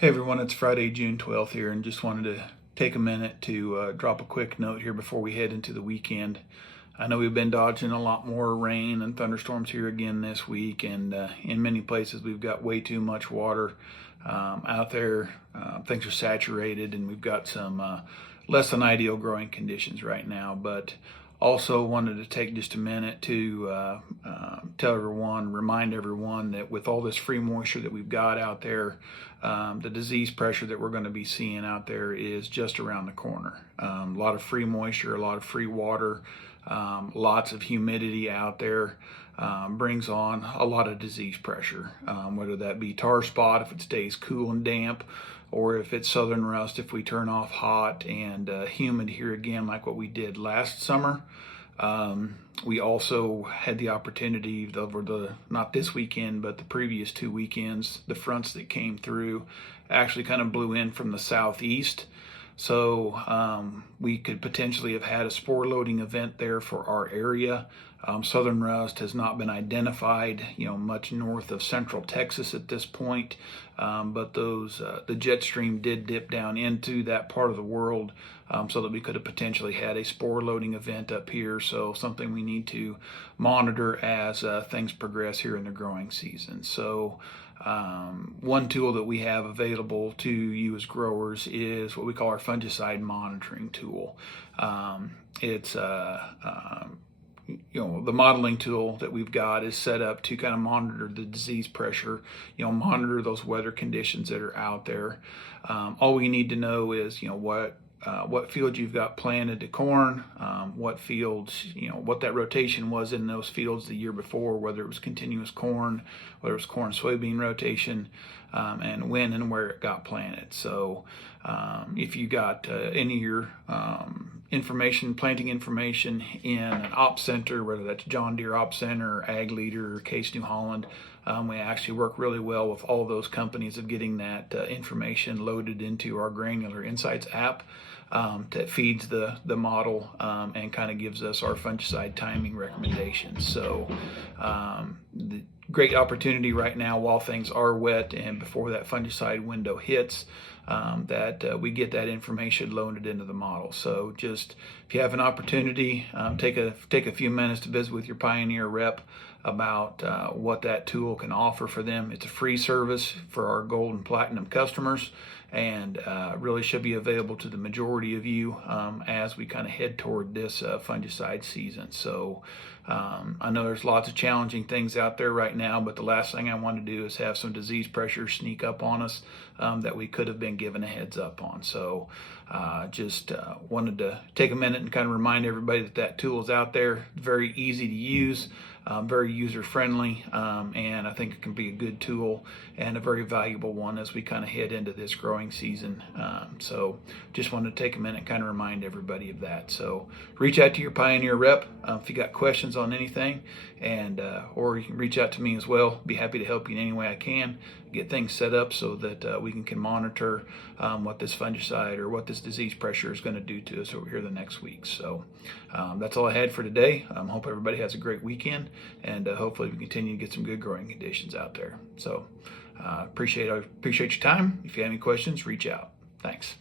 Hey everyone, it's Friday, June 12th here, and just wanted to take a minute to drop a quick note here before we head into the weekend. I know we've been dodging a lot more rain and thunderstorms here again this week, and in many places we've got way too much water out there. Things are saturated, and we've got some less than ideal growing conditions right now. But also wanted to take just a minute to remind everyone that with all this free moisture that we've got out there, the disease pressure that we're going to be seeing out there is just around the corner. A lot of free moisture, a lot of free water, lots of humidity out there brings on a lot of disease pressure, whether that be tar spot if it stays cool and damp, or if it's southern rust if we turn off hot and humid here again like what we did last summer. We also had the opportunity over not this weekend, but the previous 2 weekends, the fronts that came through actually kind of blew in from the southeast. So we could potentially have had a spore loading event there for our area. Southern rust has not been identified, much north of central Texas at this point, but the jet stream did dip down into that part of the world, so that we could have potentially had a spore loading event up here. So something we need to monitor as things progress here in the growing season. So one tool that we have available to you as growers is what we call our fungicide monitoring tool. It's the modeling tool that we've got is set up to kind of monitor the disease pressure, monitor those weather conditions that are out there. All we need to know is, what field you've got planted to corn, what fields, what that rotation was in those fields the year before, whether it was continuous corn, whether it was corn soybean rotation, and when and where it got planted. So if you got any of your planting information in an ops center, whether that's John Deere Ops Center, or Ag Leader, or Case New Holland, we actually work really well with all those companies of getting that information loaded into our Granular Insights app that feeds the model and kind of gives us our fungicide timing recommendations. So the great opportunity right now while things are wet and before that fungicide window hits, that we get that information loaded into the model. So just if you have an opportunity, take a few minutes to visit with your Pioneer rep about what that tool can offer for them. It's a free service for our gold and platinum customers, and really should be available to the majority of you as we kind of head toward this fungicide season. So I know there's lots of challenging things out there right now, but the last thing I want to do is have some disease pressure sneak up on us that we could have been given a heads up on. So just wanted to take a minute and kind of remind everybody that tool is out there, very easy to use, very user friendly, and I think it can be a good tool and a very valuable one as we kind of head into this growing season. So just wanted to take a minute and kind of remind everybody of that. So reach out to your Pioneer rep if you got questions on anything, and or you can reach out to me as well. Be happy to help you in any way I can, get things set up so that we can monitor what this fungicide or what this disease pressure is going to do to us over here the next week. So that's all I had for today. Hope everybody has a great weekend, and hopefully we continue to get some good growing conditions out there. So appreciate your time. If you have any questions, reach out. Thanks.